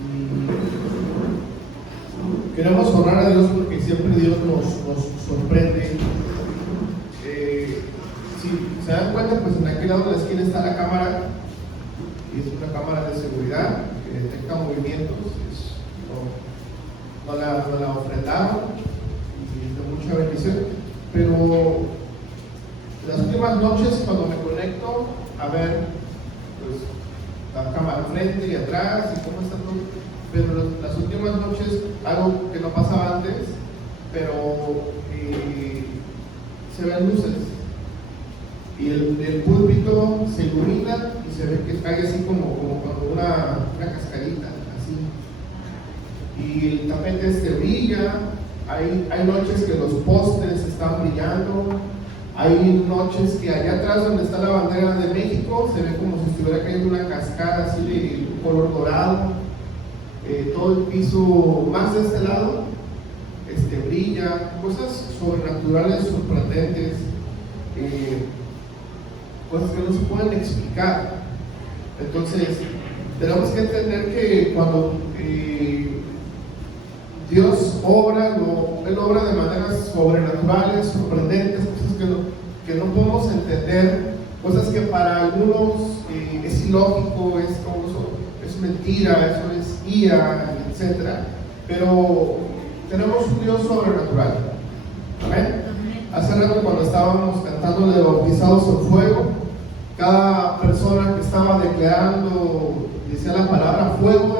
Y queremos honrar a Dios porque siempre Dios nos sorprende. Si se dan cuenta, pues en aquel lado de la esquina está la cámara, y es una cámara de seguridad que detecta movimientos. No la ofrendaron y es de mucha bendición, pero las últimas noches cuando me conecto a ver pues, la cámara frente y atrás y cómo está todo, pero las últimas noches, algo que no pasaba antes, pero se ven luces y el púlpito se ilumina y se ve que cae así como cuando una cascarita, así, y el tapete brilla. Hay noches que los postes están brillando, hay noches que allá atrás donde está la bandera de México se ve como si estuviera cayendo una cascada así de color dorado. Todo el piso más de este lado brilla, cosas sobrenaturales, sorprendentes, cosas que no se pueden explicar. Entonces tenemos que entender que cuando Dios obra, Él obra de maneras sobrenaturales, sorprendentes, cosas que no podemos entender, cosas que para algunos es ilógico, es mentira, eso es IA, etc. Pero tenemos un Dios sobrenatural. Amén. Hace rato cuando estábamos cantando de bautizados en fuego, cada persona que estaba declarando, decía la palabra fuego,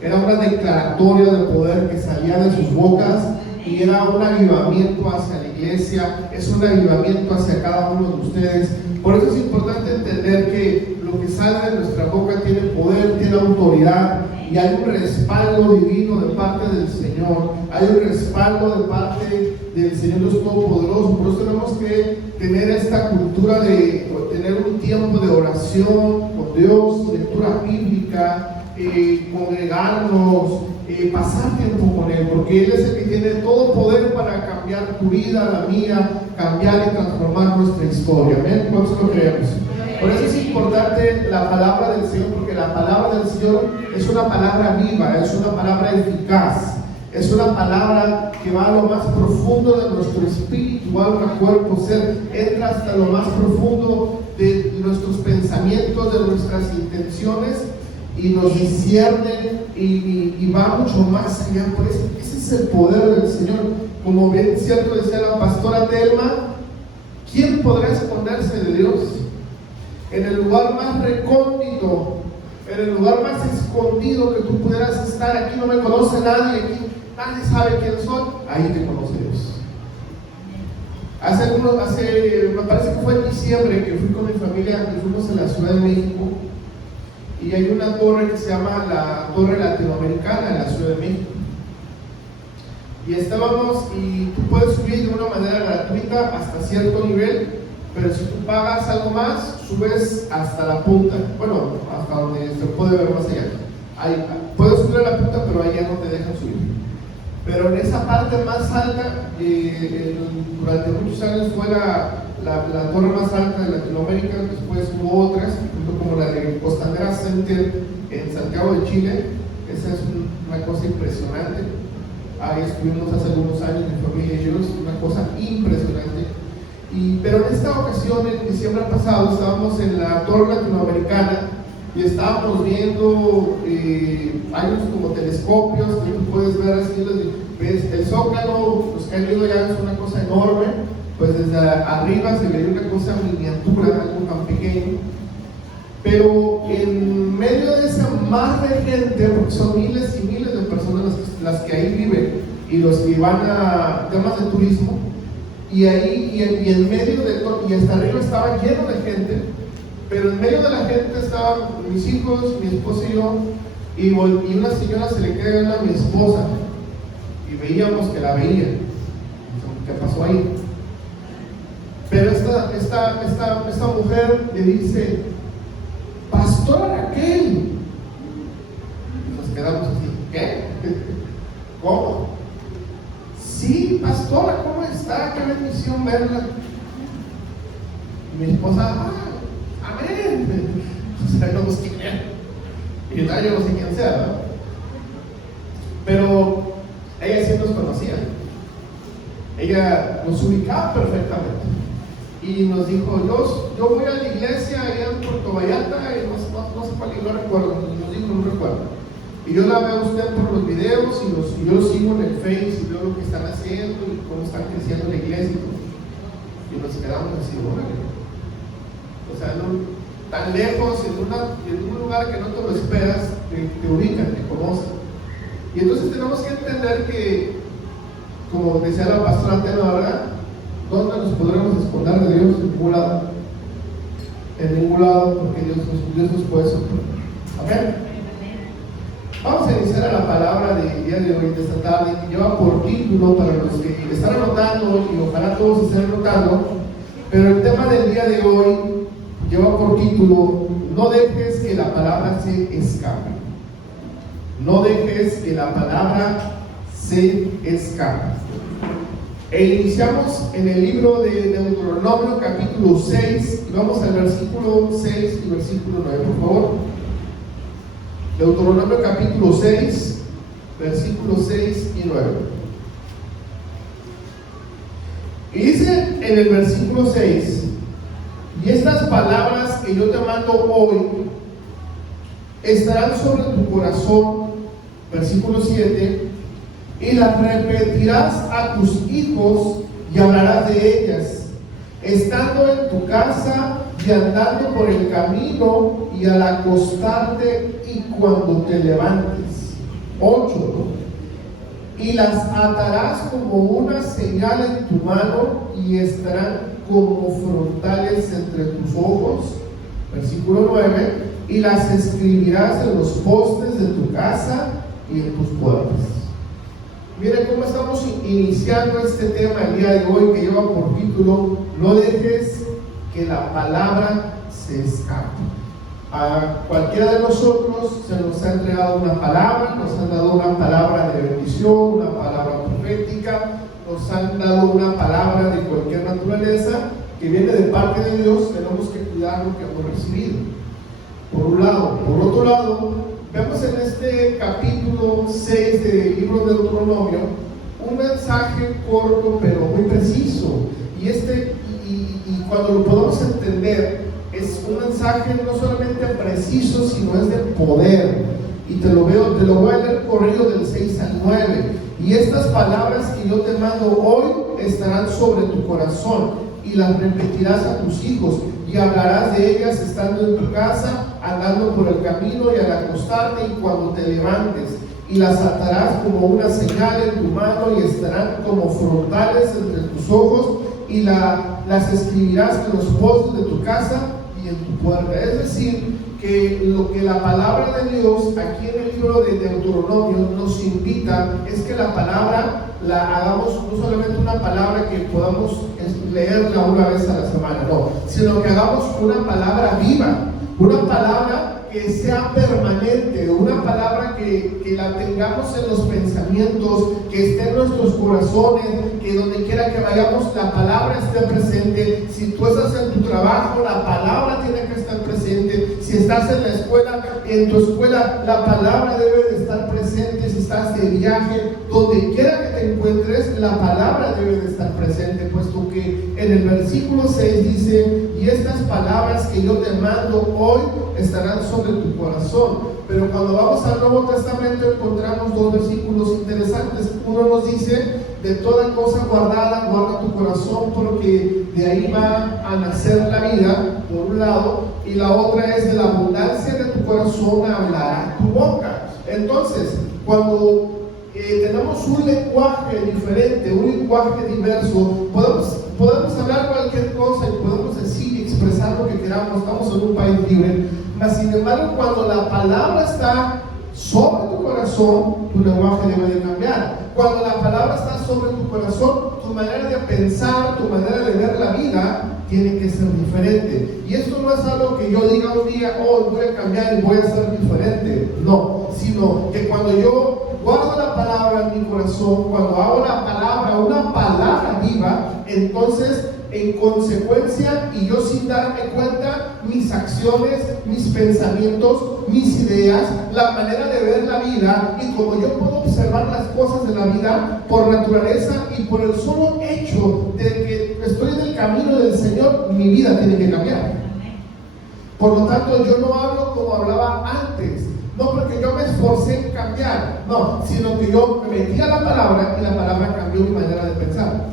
era una declaratoria de poder que salía de sus bocas y era un avivamiento hacia la iglesia, es un avivamiento hacia cada uno de ustedes. Por eso es importante entender que lo que sale de nuestra boca tiene poder, tiene autoridad, y hay un respaldo divino de parte del Señor, hay un respaldo de parte del Señor Dios Todopoderoso. Por eso tenemos que tener esta cultura de tener un tiempo de oración con Dios, lectura bíblica, congregarnos, pasar tiempo con Él, porque Él es el que tiene todo poder para cambiar tu vida, la mía, cambiar y transformar nuestra historia. Amén. ¿Cuántos lo creemos? Por eso es importante la palabra del Señor, porque la palabra del Señor es una palabra viva, es una palabra eficaz, es una palabra que va a lo más profundo de nuestro espíritu, alma, cuerpo, ser, entra hasta lo más profundo de nuestros pensamientos, de nuestras intenciones, y nos discierne y va mucho más allá. Por eso, ese es el poder del Señor. Como bien cierto decía la pastora Telma, ¿quién podrá esconderse de Dios? En el lugar más recóndito, en el lugar más escondido que tú pudieras estar, aquí no me conoce nadie, aquí nadie sabe quién soy, ahí te conoce Dios. Me parece que fue en diciembre que fui con mi familia y fuimos a la Ciudad de México, y hay una torre que se llama la Torre Latinoamericana en la Ciudad de México, y estábamos, y tú puedes subir de una manera gratuita hasta cierto nivel, pero si tú pagas algo más, subes hasta la punta, bueno, hasta donde se puede ver más allá. Ahí, puedes subir a la punta, pero ahí ya no te dejan subir. Pero en esa parte más alta, durante muchos años fue la torre más alta de Latinoamérica. Después hubo otras, como la de Costanera Center en Santiago de Chile. Esa es una cosa impresionante. Ahí estuvimos hace algunos años, mi familia y yo, es una cosa impresionante. Pero en esta ocasión, en diciembre pasado, estábamos en la Torre Latinoamericana y estábamos viendo, hay unos como telescopios que tú puedes ver así, ves el Zócalo, los que han ido ya es una cosa enorme, pues desde arriba se ve una cosa miniatura, algo tan pequeño. Pero en medio de ese mar de gente, porque son miles y miles de personas las que ahí viven y los que van a temas de turismo, y ahí, y en medio de todo, y hasta arriba estaba lleno de gente, pero en medio de la gente estaban mis hijos, mi esposa y yo, y una señora se le queda viendo a mi esposa, y veíamos que la veía. ¿Qué pasó ahí? Pero esta mujer le dice: Pastora Raquel. Y nos quedamos así, ¿qué? ¿Cómo? Sí, pastora, ¿cómo está? Qué bendición verla. Y mi esposa, amén. O sea, no sé quién. Y yo no sé quién sea, ¿no? pero ella sí nos conocía. Ella nos ubicaba perfectamente y nos dijo, yo voy a la iglesia allá en Puerto Vallarta y no sé cuál, no recuerdo, nos dijo, no recuerdo. Y yo la veo a usted por los videos y yo lo sigo en el Face y veo lo que están haciendo y cómo están creciendo la iglesia. Y nos quedamos así, órale. O sea, tan lejos, en un lugar que no te lo esperas, te ubican, te conocen. Y entonces tenemos que entender que, como decía la pastora Antena, ¿verdad? ¿Dónde nos podremos esconder de Dios? En ningún lado. En ningún lado, porque Dios nos puede sorprender. ¿Ok? Vamos a iniciar a la palabra del día de hoy, de esta tarde, que lleva por título, para los que están anotando, y ojalá todos estén anotando, pero el tema del día de hoy lleva por título: no dejes que la palabra se escape. No dejes que la palabra se escape. E iniciamos en el libro de Deuteronomio capítulo 6, y vamos al versículo 6 y versículo 9, por favor. Deuteronomio capítulo 6, versículos 6 y 9. Y dice en el versículo 6: y estas palabras que yo te mando hoy estarán sobre tu corazón, versículo 7, y las repetirás a tus hijos y hablarás de ellas, estando en tu casa y andando por el camino y al acostarte y cuando te levantes. 8. Y las atarás como una señal en tu mano y estarán como frontales entre tus ojos. Versículo 9. Y las escribirás en los postes de tu casa y en tus puertas. Miren cómo estamos iniciando este tema el día de hoy, que lleva por título: no dejes que la palabra se escape. A cualquiera de nosotros se nos ha entregado una palabra, nos han dado una palabra de bendición, una palabra profética, nos han dado una palabra de cualquier naturaleza que viene de parte de Dios. Tenemos que cuidar lo que hemos recibido, por un lado. Por otro lado, vemos en este capítulo 6 del libro de Deuteronomio un mensaje corto pero muy preciso, y cuando lo podemos entender, es un mensaje no solamente preciso, sino es de poder. Y te lo voy a leer corrido del 6 al 9. Y estas palabras que yo te mando hoy estarán sobre tu corazón, y las repetirás a tus hijos, y hablarás de ellas estando en tu casa, andando por el camino y al acostarte y cuando te levantes. Y las atarás como una señal en tu mano y estarán como frontales entre tus ojos, y las escribirás en los postes de tu casa y en tu puerta. Es decir, que lo que la palabra de Dios aquí en el libro de Deuteronomio nos invita es que la palabra la hagamos no solamente una palabra que podamos leerla una vez a la semana, no, sino que hagamos una palabra viva, una palabra que sea permanente, una palabra que la tengamos en los pensamientos, que esté en nuestros corazones, que donde quiera que vayamos la palabra esté presente. Si tú estás en tu trabajo, la palabra tiene que estar presente. Si estás en la escuela, en tu escuela la palabra debe de estar presente. Si estás de viaje, donde quiera que te encuentres, la palabra debe de estar presente, puesto que en el versículo 6 dice: y estas palabras que yo te mando hoy estarán sobre tu corazón. Pero cuando vamos al Nuevo Testamento encontramos dos versículos interesantes. Uno nos dice: de toda cosa guardada, guarda tu corazón, porque de ahí va a nacer la vida, por un lado, y la otra es: de la abundancia de tu corazón hablará tu boca. Entonces, cuando tenemos un lenguaje diferente, un lenguaje diverso, podemos hablar cualquier cosa y podemos decir y expresar lo que queramos. Estamos en un país libre. Mas sin embargo, cuando la palabra está sobre tu corazón, tu lenguaje debe de cambiar. Cuando la palabra está sobre tu corazón, tu manera de pensar, tu manera de ver la vida tiene que ser diferente. Y esto no es algo que yo diga un día: oh, voy a cambiar y voy a ser diferente. No, sino que cuando yo guardo la palabra en mi corazón, cuando hago la palabra una palabra viva, entonces en consecuencia, y yo sin darme cuenta, mis acciones, mis pensamientos, mis ideas, la manera de ver la vida, y como yo puedo observar las cosas de la vida por naturaleza y por el solo hecho de que estoy en el camino del Señor, mi vida tiene que cambiar. Por lo tanto, yo no hablo como hablaba antes, no porque yo me esforcé en cambiar, no, sino que yo me metí a la palabra y la palabra cambió mi manera de pensar.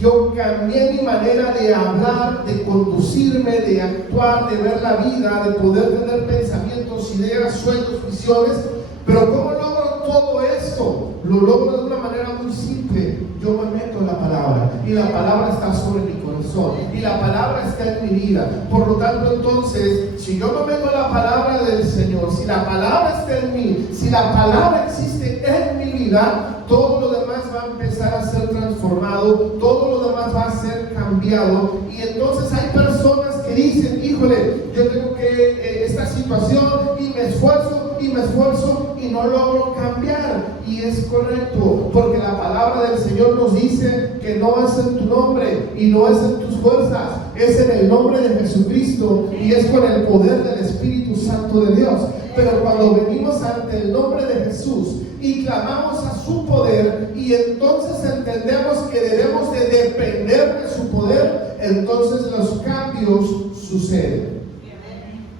Yo cambié mi manera de hablar, de conducirme, de actuar, de ver la vida, de poder tener pensamientos, ideas, sueños, visiones. Pero ¿cómo logro todo esto? Lo logro de una manera muy simple. Yo me meto en la palabra y la palabra está sobre mi corazón y la palabra está en mi vida. Por lo tanto, entonces, si yo me meto en la palabra del Señor, si la palabra está en mí, si la palabra existe en mi vida, todo lo demás va a empezar a ser transformado, todo lo demás va a ser cambiado. Y entonces hay personas que dicen, híjole, yo tengo que esta situación y me esfuerzo y no logro cambiar. Y es correcto, porque la palabra del Señor nos dice que no es en tu nombre y no es en tus fuerzas, es en el nombre de Jesucristo y es con el poder del Espíritu Santo de Dios. Pero cuando venimos ante el nombre de Jesús y clamamos a su poder, y entonces entendemos que debemos de depender de su poder, entonces los cambios suceden.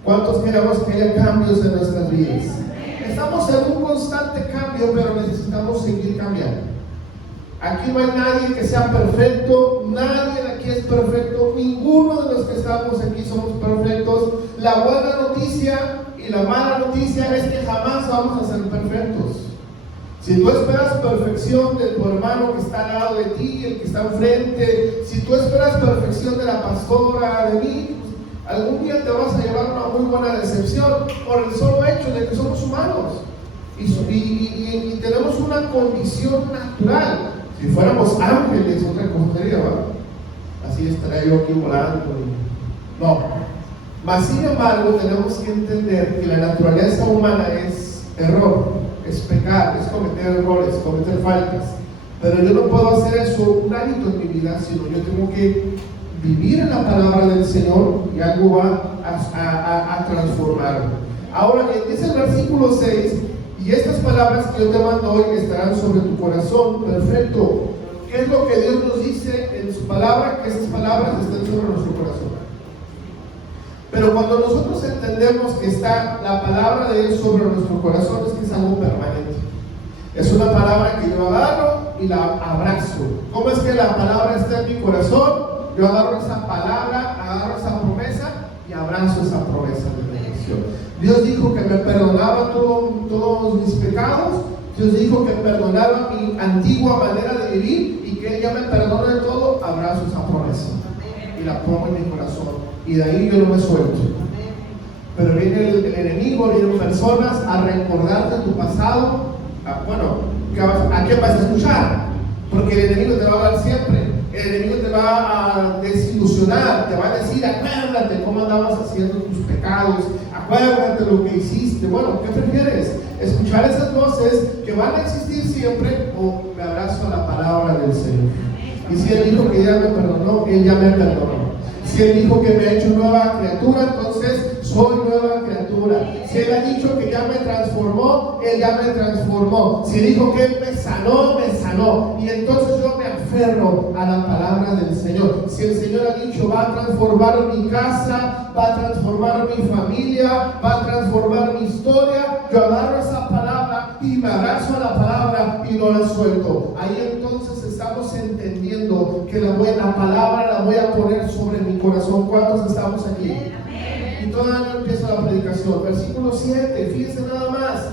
¿Cuántos queremos que haya cambios en nuestras vidas? Estamos en un constante cambio, pero necesitamos seguir cambiando. Aquí no hay nadie que sea perfecto, nadie de aquí es perfecto, ninguno de los que estamos aquí somos perfectos. La buena noticia y la mala noticia es que jamás vamos a ser perfectos. Si tú esperas perfección de tu hermano que está al lado de ti, el que está enfrente, si tú esperas perfección de la pastora, de mí, algún día te vas a llevar una muy buena decepción por el solo hecho de que somos humanos y tenemos una condición natural. Si fuéramos ángeles, otra cosa sería, ¿verdad? Así estaría yo aquí volando. No. Mas sin embargo, tenemos que entender que la naturaleza humana es error, es pecar, es cometer errores, cometer faltas. Pero yo no puedo hacer eso un hábito en mi vida, sino yo tengo que vivir en la palabra del Señor y algo va a transformarme. Ahora bien, dice el versículo 6, y estas palabras que yo te mando hoy estarán sobre tu corazón. Perfecto. ¿Qué es lo que Dios nos dice en su palabra? Que esas palabras estén sobre nuestro corazón. Pero cuando nosotros entendemos que está la palabra de Dios sobre nuestro corazón, es que es algo permanente. Es una palabra que yo agarro y la abrazo. ¿Cómo es que la palabra está en mi corazón? Yo agarro esa palabra, agarro esa promesa y abrazo esa promesa de bendición. Dios dijo que me perdonaba todos mis pecados. Dios dijo que perdonaba mi antigua manera de vivir y que Él ya me perdona de todo. Abrazo esa promesa y la pongo en mi corazón. Y de ahí yo no me suelto. Pero viene el enemigo, vienen personas a recordarte tu pasado. ¿A qué vas a escuchar? Porque el enemigo te va a hablar siempre. El enemigo te va a desilusionar, te va a decir, acuérdate cómo andabas haciendo tus pecados, acuérdate lo que hiciste. Bueno, ¿qué prefieres? ¿Escuchar esas voces que van a existir siempre o me abrazo a la palabra del Señor? Y si Él dijo que ya me perdonó, Él ya me perdonó. Si Él dijo que me ha hecho nueva criatura, entonces soy nueva criatura. Si Él ha dicho que ya me transformó, Él ya me transformó. Si dijo que Él me sanó, me sanó. Y entonces yo me aferro a la palabra del Señor. Si el Señor ha dicho, va a transformar mi casa, va a transformar mi familia, va a transformar mi historia, yo agarro esa palabra y me abrazo a la palabra y no la suelto. Ahí entonces estamos entendiendo que la palabra la voy a poner sobre mi corazón. ¿Cuántos estamos aquí? Y todavía no empieza la predicación. Versículo 7, fíjense nada más.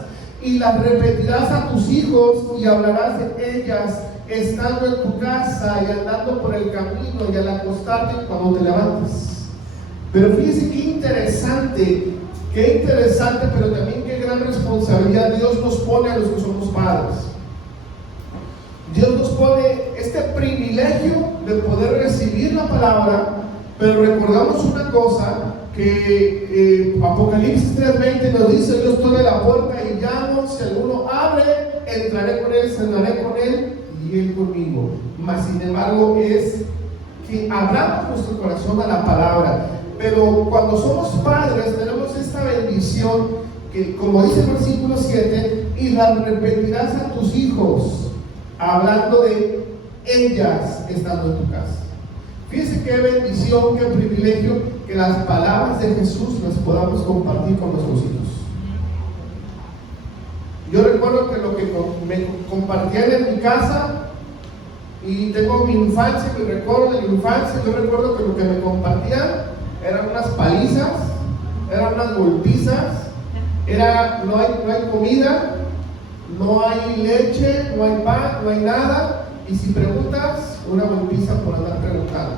Y las repetirás a tus hijos y hablarás de ellas estando en tu casa y andando por el camino y al acostarte cuando te levantes. Pero fíjense qué interesante, pero también qué gran responsabilidad Dios nos pone a los que somos padres. Dios nos pone este privilegio de poder recibir la palabra, pero recordamos una cosa, que Apocalipsis 3:20 nos dice: yo estoy en la puerta y llamo, si alguno abre, entraré con él, cenaré con él y él conmigo. Mas sin embargo es que abramos nuestro corazón a la palabra. Pero cuando somos padres tenemos esta bendición que, como dice el versículo 7, y las repetirás a tus hijos, hablando de ellas estando en tu casa. Fíjense qué bendición, qué privilegio que las palabras de Jesús las podamos compartir con nuestros hijos. Yo recuerdo que lo que me compartían en mi casa, y tengo mi infancia, mi recuerdo de mi infancia, yo recuerdo que lo que me compartían eran unas palizas, eran unas golpizas, no hay comida, no hay leche, no hay pan, no hay nada, y si preguntas, una golpiza por andar preguntando.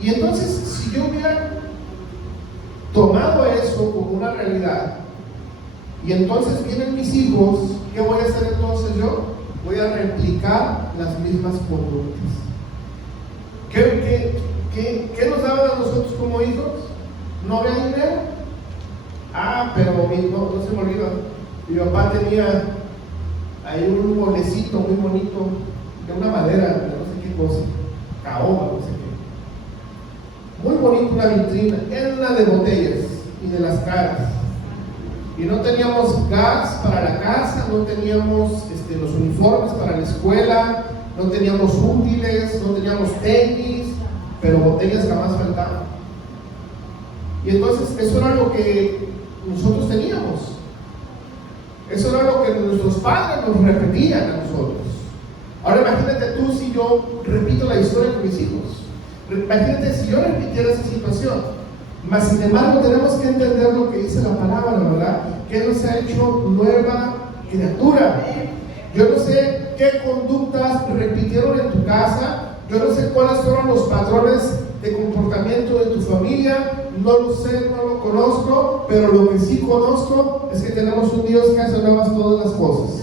Y entonces, si yo hubiera tomado eso como una realidad, y entonces vienen mis hijos, ¿qué voy a hacer entonces yo? Voy a replicar las mismas conductas. ¿Qué nos daban a nosotros como hijos? ¿No había dinero? Pero no se me olvida. Mi papá tenía ahí un molecito muy bonito, de una madera, de no sé qué cosa, caoba, no sé qué. Muy bonito, una vitrina, llena de botellas y de las caras. Y no teníamos gas para la casa, no teníamos los uniformes para la escuela, no teníamos útiles, no teníamos tenis, pero botellas jamás faltaban. Y entonces eso era lo que nosotros teníamos. Eso era lo que nuestros padres nos repetían a nosotros. Ahora imagínate tú si yo repito la historia con mis hijos. Imagínate si yo repitiera esa situación. Mas sin embargo tenemos que entender lo que dice la palabra, ¿verdad? Que Él nos ha hecho nueva criatura. Yo no sé qué conductas repitieron en tu casa, yo no sé cuáles fueron los patrones de comportamiento de tu familia, no lo sé, no lo conozco, pero lo que sí conozco es que tenemos un Dios que hace nuevas todas las cosas.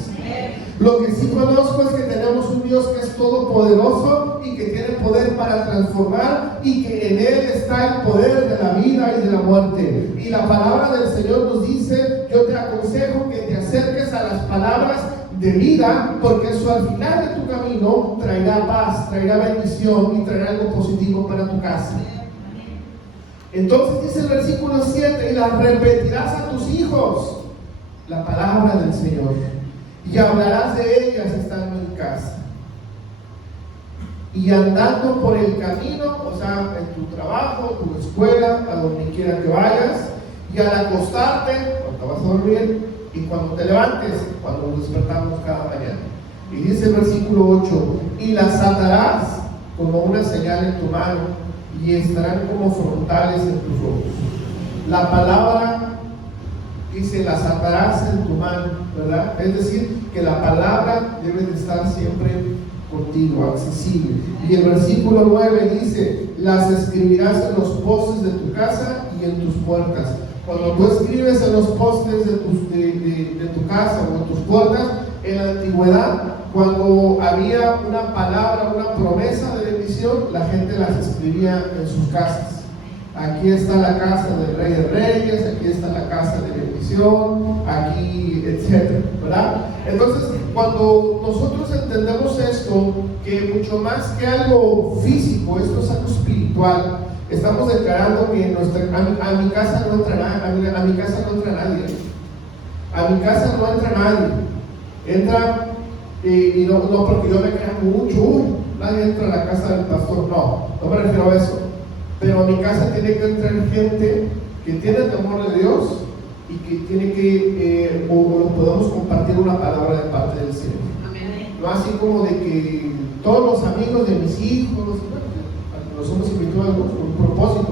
Lo que sí conozco es que tenemos un Dios que es todopoderoso y que tiene poder para transformar, y que en Él está el poder de la vida y de la muerte. Y la palabra del Señor nos dice: yo te aconsejo que te acerques a las palabras de vida, porque eso al final de tu camino traerá paz, traerá bendición y traerá algo positivo para tu casa. Entonces dice el versículo 7: y las repetirás a tus hijos la palabra del Señor, y hablarás de ellas estando en casa, y andando por el camino, o sea, en tu trabajo, tu escuela, a donde quiera que vayas, y al acostarte, cuando vas a dormir, y cuando te levantes, cuando nos despertamos cada mañana. Y dice el versículo 8: y las atarás como una señal en tu mano, y estarán como frontales en tus ojos. La palabra dice: las atarás en tu mano, ¿verdad? Es decir, que la palabra debe de estar siempre contigo, accesible. Y el versículo 9 dice: las escribirás en los postes de tu casa y en tus puertas. Cuando tú escribes en los postes de tu casa o en tus puertas, en la antigüedad, cuando había una palabra, una promesa de bendición, la gente las escribía en sus casas. Aquí está la casa del Rey de Reyes, aquí está la casa de bendición, aquí, etcétera, ¿verdad? Entonces, cuando nosotros entendemos esto, que mucho más que algo físico, esto es algo espiritual, estamos declarando que a mi casa no entra nadie. A mi casa no entra nadie. Entra, y no porque yo me crea mucho, nadie entra a la casa del pastor, no me refiero a eso. Pero a mi casa tiene que entrar gente que tiene el temor de Dios y que tiene que, o podamos compartir una palabra de parte del Señor. Amén. No así como de que todos los amigos de mis hijos, nos hemos invitado con un propósito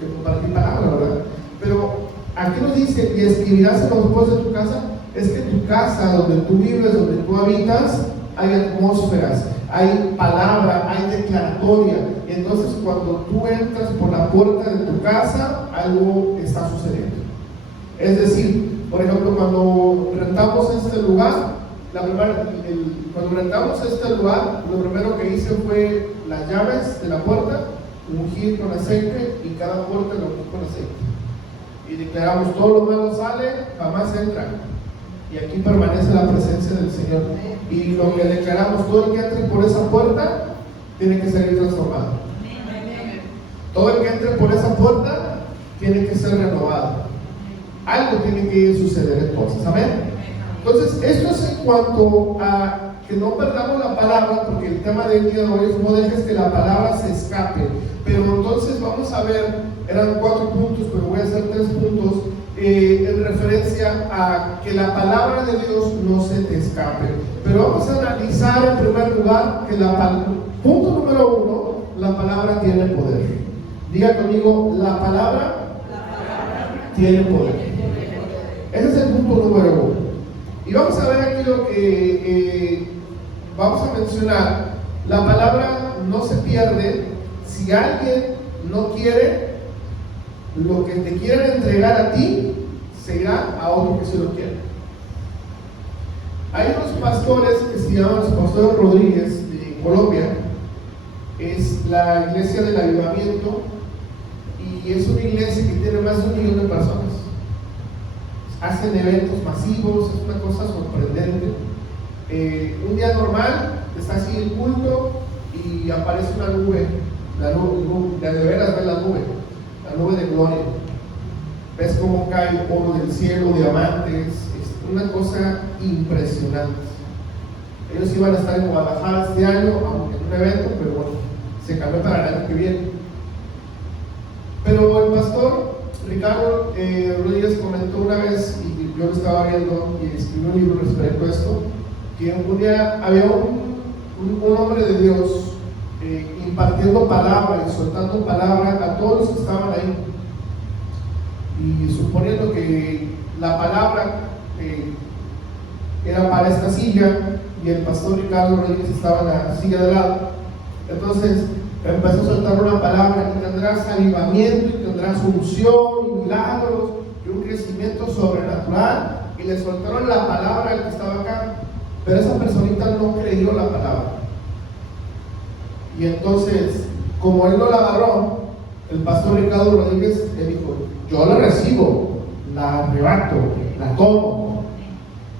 de compartir palabra, ¿verdad? Pero aquí nos dice: y escribirás en los postes de tu casa. Es que tu casa, donde tú vives, donde tú habitas, hay atmósferas, hay palabra, hay declaratoria. Y entonces cuando tú entras por la puerta de tu casa, algo está sucediendo. Es decir, por ejemplo, cuando rentamos este lugar, lo primero que hice fue las llaves de la puerta, ungir con aceite, y cada puerta lo ungí con aceite. Y declaramos: todo lo malo sale, jamás entra. y aquí permanece la presencia del Señor. Y lo que declaramos, todo el que entre por esa puerta tiene que salir transformado. Todo el que entre por esa puerta tiene que ser renovado. Algo tiene que suceder entonces, amén. Entonces, esto es en cuanto a que no perdamos la palabra, porque el tema del día de hoy es no dejes que la palabra se escape. Pero entonces vamos a ver, eran 4 puntos, pero voy a hacer 3 puntos en referencia a que la palabra de Dios no se te escape. Pero vamos a analizar en primer lugar que punto número 1, la palabra tiene poder. Diga conmigo, la palabra tiene poder. Ese es el punto número 1. Y vamos a ver aquí lo que vamos a mencionar. La palabra no se pierde. Si alguien no quiere, lo que te quieren entregar a ti, se irá a otro que sí lo quiere. Hay unos pastores que se llaman los pastores Rodríguez de Colombia. Es la iglesia del avivamiento y es una iglesia que tiene más de 1 millón de personas. Hacen eventos masivos, es una cosa sorprendente. Un día normal está así el culto y aparece una nube, de veras ves la nube de gloria. Ves cómo cae oro del cielo, diamantes, es una cosa impresionante. Ellos iban a estar en Guadalajara este año, aunque en un evento, pero bueno, se cambió para el año que viene. Pero el pastor Ricardo Rodríguez comentó una vez, y yo lo estaba viendo y escribió un libro respecto a esto, que un día había un hombre de Dios impartiendo palabra y soltando palabra a todos los que estaban ahí, y suponiendo que la palabra era para esta silla y el pastor Ricardo Rodríguez estaba en la silla de lado. Entonces empezó a soltar una palabra y tendrás avivamiento y tendrás unción y milagros y un crecimiento sobrenatural, y le soltaron la palabra al que estaba acá, pero esa personita no creyó la palabra. Y entonces, como él no la agarró, el pastor Ricardo Rodríguez le dijo: yo la recibo, la arrebato, la tomo.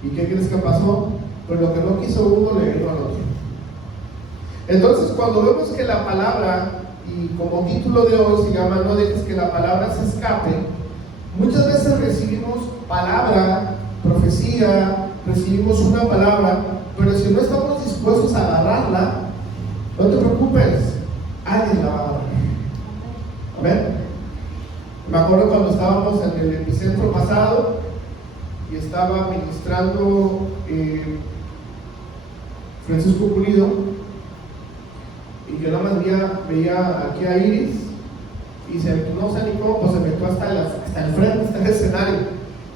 ¿Y qué crees que pasó? Pues lo que no quiso uno le vino al otro. Entonces, cuando vemos que la palabra, y como título de hoy se llama no dejes que la palabra se escape, muchas veces recibimos palabra, profecía, recibimos una palabra, pero si no estamos dispuestos a agarrarla, no te preocupes, alguien la va a agarrar. Amén. Me acuerdo cuando estábamos en el epicentro pasado y estaba ministrando Francisco Pulido, y yo nada más veía aquí a Iris, y no sé ni cómo, pues se metió hasta el frente, hasta el escenario,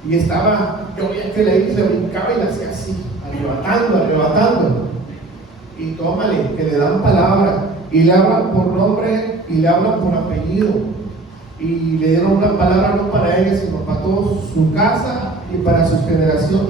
y yo veía que la Iris le brincaba y la hacía así, arrebatando, y tómale, que le dan palabra, y le hablan por nombre, y le hablan por apellido, y le dieron una palabra no para ella, sino para toda su casa y para su generación,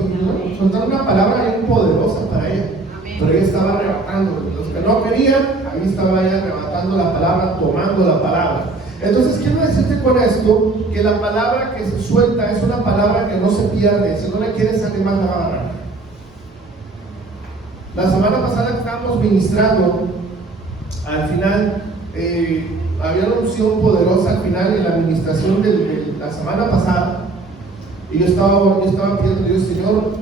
y soltaron una palabra bien poderosa para ella. Pero ella estaba arrebatando. Los que no querían, ahí estaba ella arrebatando la palabra, tomando la palabra. Entonces quiero decirte con esto que la palabra que se suelta es una palabra que no se pierde. Si no le quieres animar, la va a agarrar. La semana pasada que estábamos ministrando, al final había una unción poderosa al final en la administración de la semana pasada, y yo estaba pidiendo a Dios: Señor,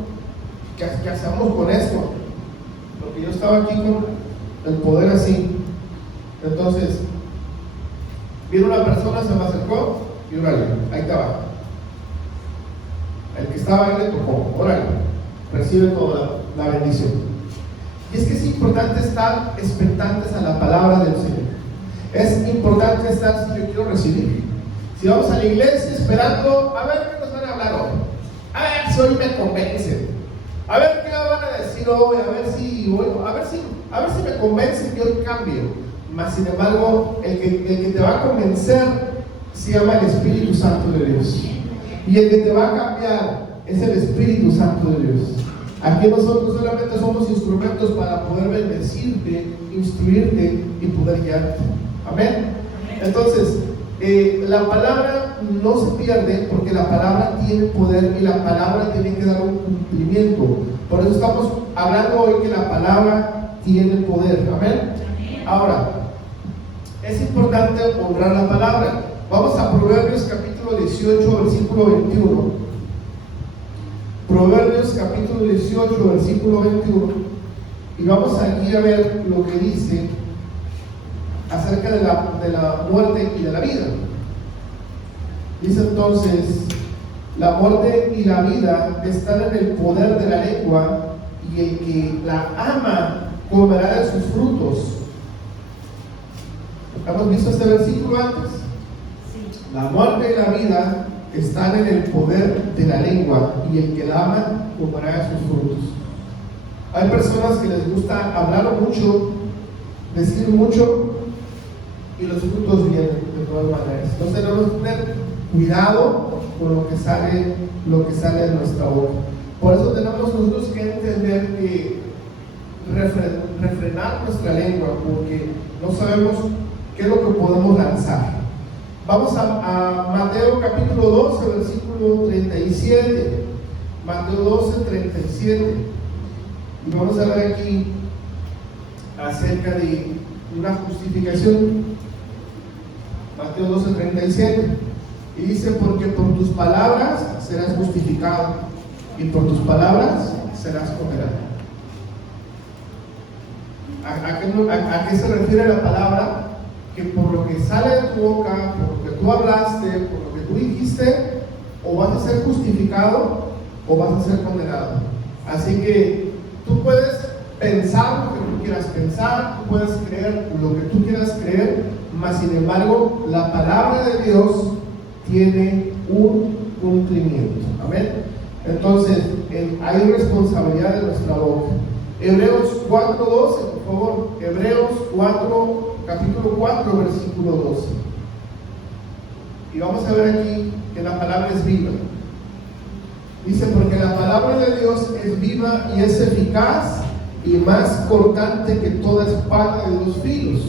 ¿qué hacemos con esto? Porque yo estaba aquí con el poder así. Entonces vino una persona, se me acercó y órale, ahí te va. El que estaba ahí le tocó, órale, recibe toda la bendición. Y es que es importante estar expectantes a la palabra del Señor. Es importante estar, si yo quiero recibir. Si vamos a la iglesia esperando a ver qué nos van a hablar hoy, a ver si hoy me convencen, a ver qué van a decir hoy, a ver si me convencen que hoy cambio. Mas sin embargo, el que te va a convencer se llama el Espíritu Santo de Dios, y el que te va a cambiar es el Espíritu Santo de Dios. Aquí nosotros solamente somos instrumentos para poder bendecirte, instruirte y poder guiarte. Amén. Entonces, la palabra no se pierde porque la palabra tiene poder y la palabra tiene que dar un cumplimiento. Por eso estamos hablando hoy que la palabra tiene poder. Amén. Ahora, es importante honrar la palabra. Vamos a Proverbios capítulo 18, versículo 21. Proverbios capítulo 18, versículo 21. Y vamos aquí a ver lo que dice acerca de la muerte y de la vida. Dice entonces: la muerte y la vida están en el poder de la lengua, y el que la ama comerá de sus frutos. ¿Hemos visto este versículo antes? La muerte y la vida están en el poder de la lengua, y el que la ama comerá de sus frutos. Hay personas que les gusta hablar mucho, decir mucho, y los frutos vienen de todas maneras. Entonces tenemos que tener cuidado con lo que sale de nuestra boca. Por eso tenemos nosotros que entender que refrenar nuestra lengua, porque no sabemos qué es lo que podemos lanzar. Vamos a Mateo capítulo 12, versículo 37. Mateo 12, 37. Y vamos a ver aquí acerca de una justificación. Mateo 12, 37. Y dice: porque por tus palabras serás justificado, y por tus palabras serás condenado. ¿A qué se refiere la palabra? Que por lo que sale de tu boca, por lo que tú hablaste, por lo que tú dijiste, o vas a ser justificado o vas a ser condenado. Así que tú puedes pensar lo que tú quieras pensar, tú puedes creer lo que tú quieras creer, mas sin embargo la palabra de Dios tiene un cumplimiento. Amén. Entonces hay responsabilidad de nuestra boca. Hebreos 4:12, por favor. Hebreos 4, capítulo 4, versículo 12. Y vamos a ver aquí que la palabra es viva. Dice: porque la palabra de Dios es viva y es eficaz y más cortante que toda espada de 2 filos,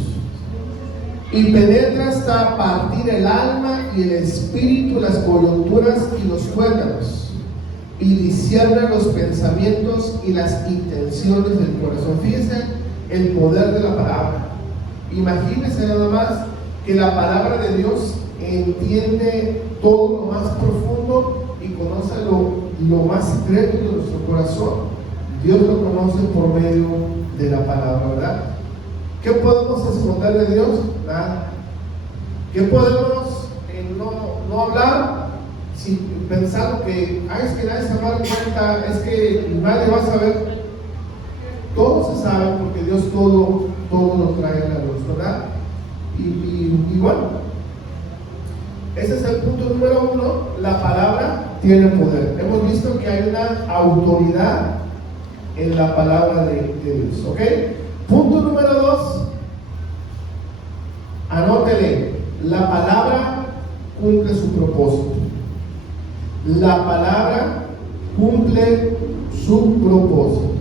y penetra hasta partir el alma y el espíritu, las coyunturas y los tuétanos, y discierne los pensamientos y las intenciones del corazón. Fíjense el poder de la palabra. Imagínense nada más que la palabra de Dios entiende todo lo más profundo y conoce lo más secreto de nuestro corazón. Dios lo conoce por medio de la palabra, ¿verdad? ¿Qué podemos esconder de Dios? Nada. ¿Qué podemos no hablar sin pensar que es que nadie se va a dar cuenta, es que nadie va a saber? Todo se sabe porque Dios todo lo trae a la luz, ¿verdad? Y bueno, ese es el punto número 1. La palabra tiene poder. Hemos visto que hay una autoridad en la palabra de Dios, ¿ok? Punto número 2. Anótele: la palabra cumple su propósito. La palabra cumple su propósito.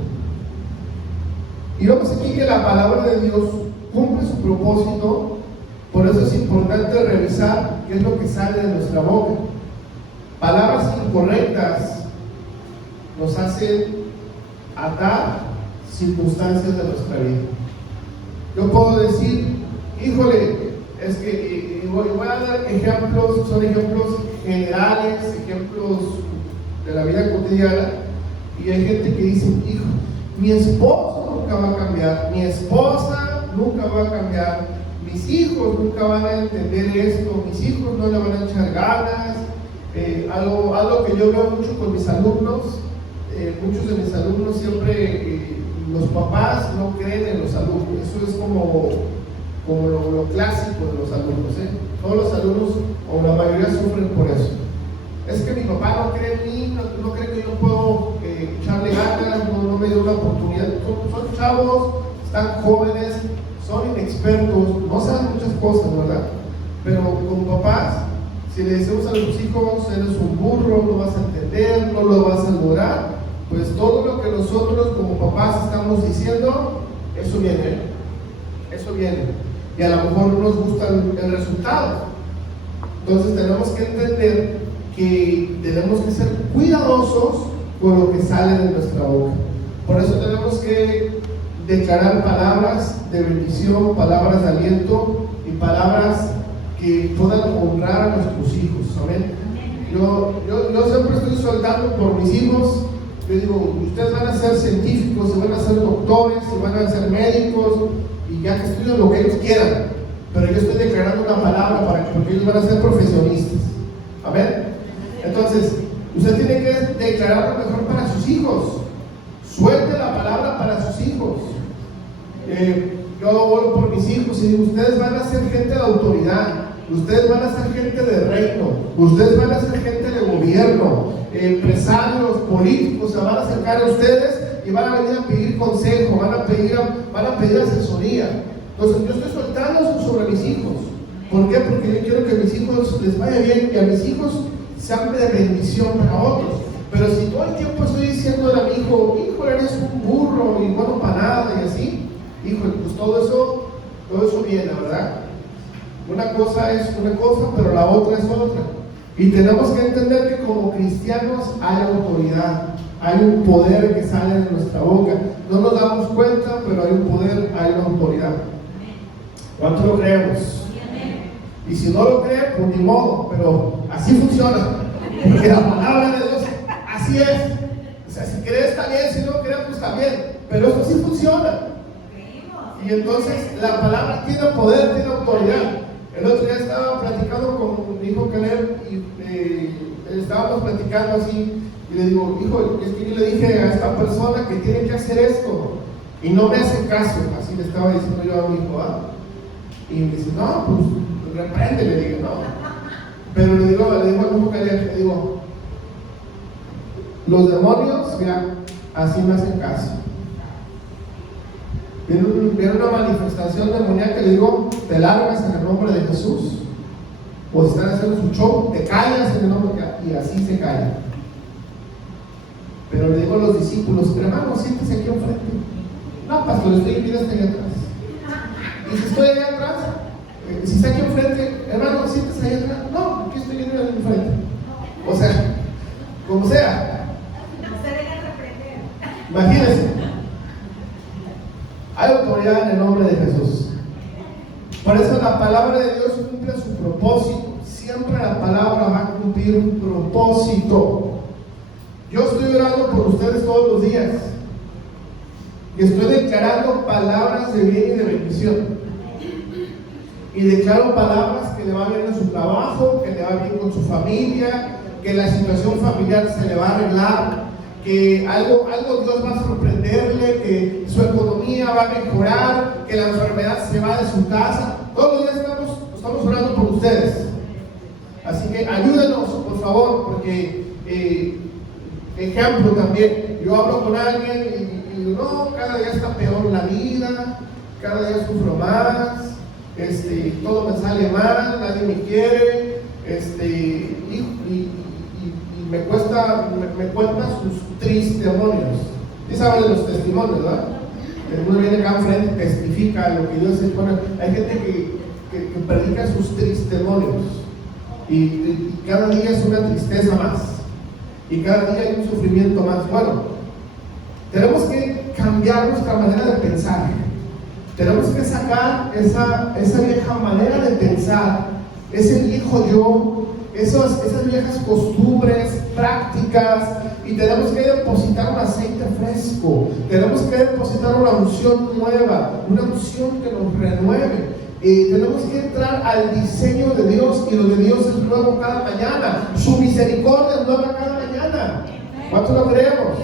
Y vemos aquí que la palabra de Dios cumple su propósito. Por eso es importante revisar qué es lo que sale de nuestra boca. Palabras incorrectas nos hacen atar circunstancias de nuestra vida. Yo puedo decir: híjole, es que voy a dar ejemplos, son ejemplos generales, ejemplos de la vida cotidiana, y hay gente que dice: hijo, mi esposo nunca va a cambiar, mi esposa nunca va a cambiar, mis hijos nunca van a entender esto, mis hijos no le van a echar ganas. Algo que yo veo mucho con mis alumnos, muchos de mis alumnos siempre, los papás no creen en los alumnos. Eso es como lo clásico de los alumnos, ¿eh? Todos los alumnos, o la mayoría, sufren por eso. Es que mi papá no cree en mí, no cree que yo puedo echarle ganas, no me dio una oportunidad. Son chavos, están jóvenes, son inexpertos, no saben muchas cosas, ¿verdad? Pero como papás, si le decimos a nuestros hijos: eres un burro, no vas a entender, no lo vas a lograr, pues todo lo que nosotros como papás estamos diciendo, eso viene. Y a lo mejor no nos gusta el resultado, Entonces tenemos que entender que tenemos que ser cuidadosos con lo que sale de nuestra boca. Por eso tenemos que declarar palabras de bendición, palabras de aliento y palabras que puedan honrar a nuestros hijos. Amén. Yo siempre estoy soltando por mis hijos. Yo digo, ustedes van a ser científicos, y van a ser doctores, y van a ser médicos, y ya que estudien lo que ellos quieran. Pero yo estoy declarando una palabra porque ellos van a ser profesionistas. Amén. Entonces, usted tiene que declarar lo mejor para sus hijos. Suelte la palabra para sus hijos. Yo oro por mis hijos y digo, ustedes van a ser gente de autoridad, ustedes van a ser gente de reino, ustedes van a ser gente de gobierno, empresarios, políticos se van a acercar a ustedes y van a venir a pedir consejo, van a pedir asesoría. Entonces yo estoy soltando eso sobre mis hijos. ¿Por qué? Porque yo quiero que a mis hijos les vaya bien y a mis hijos sean de bendición para otros. Pero si todo el tiempo estoy diciendo a mi hijo, eres un burro y bueno para nada y así, híjole, pues todo eso viene, ¿verdad? Una cosa es una cosa, pero la otra es otra. Y tenemos que entender que como cristianos hay autoridad, hay un poder que sale de nuestra boca. No nos damos cuenta, pero hay un poder, hay una autoridad. ¿Cuánto lo creemos? Y si no lo cree, pues ni modo, pero así funciona. Porque la palabra de Dios así es. O sea, si crees está bien, si no crees pues está bien. Pero esto sí funciona. Y entonces la palabra tiene poder, tiene autoridad. El otro día estaba platicando con mi hijo Caleb y estábamos platicando así y le digo, hijo, es que yo le dije a esta persona que tiene que hacer esto y no me hace caso. Así le estaba diciendo yo a mi hijo, y me dice, no, pues reprende, le digo, no. Pero le digo a mi hijo Caleb, le digo, los demonios, mira, así me hacen caso. Viene una manifestación demoníaca, le digo, te largas en el nombre de Jesús, o están haciendo su show, te callas en el nombre de, y así se callan. Pero le digo a los discípulos, hermano, siéntese aquí enfrente. No, pastor, estoy aquí atrás. Y si estoy allá atrás, si está aquí enfrente, hermano, siéntese ahí atrás. No, aquí estoy enfrente. O sea, como sea. No se dejan reprender. Imagínense. Hay autoridad en el nombre de Jesús. Por eso la palabra de Dios cumple su propósito. Siempre la palabra va a cumplir un propósito. Yo estoy orando por ustedes todos los días. Y estoy declarando palabras de bien y de bendición. Y declaro palabras que le va bien en su trabajo, que le va bien con su familia, que la situación familiar se le va a arreglar, que algo Dios va a sorprenderle, que su economía va a mejorar, que la enfermedad se va de su casa. Todos los días estamos orando por ustedes. Así que ayúdenos, por favor, porque ejemplo también, yo hablo con alguien y digo, no, cada día está peor la vida, cada día sufro más, todo me sale mal, nadie me quiere, y me cuenta sus testimonios. ¿Sí saben de los testimonios, verdad? Uno viene acá enfrente, testifica lo que Dios se pone. Hay gente que predica sus testimonios y cada día es una tristeza más y cada día hay un sufrimiento más. Bueno, tenemos que cambiar nuestra manera de pensar. Tenemos que sacar esa vieja manera de pensar, ese viejo yo, esas viejas costumbres, prácticas, y tenemos que depositar un aceite fresco, tenemos que depositar una unción nueva, una unción que nos renueve. Tenemos que entrar al diseño de Dios, y lo de Dios es nuevo cada mañana, su misericordia es nueva cada mañana. ¿Cuánto lo creemos?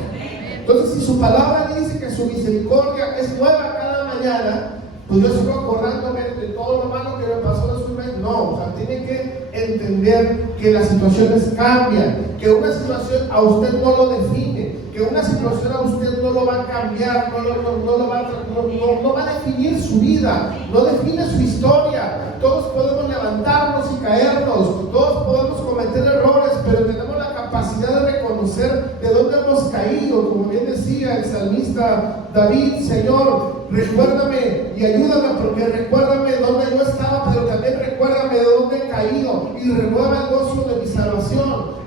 Entonces, si su palabra dice que su misericordia es nueva cada mañana, pues yo sigo acordándome de todo lo malo que me pasó en su mes. No, o sea, tiene que entender que las situaciones cambian, que una situación a usted no lo define, que una situación a usted no lo va a cambiar, no va a definir su vida, no define su historia. Todos podemos levantarnos y caernos, todos podemos cometer errores, pero tenemos la capacidad de reconocer reconocer de dónde hemos caído, como bien decía el salmista David: Señor, recuérdame y ayúdame, porque recuérdame dónde yo estaba, pero también recuérdame de dónde he caído y renueva el gozo de mi salvación.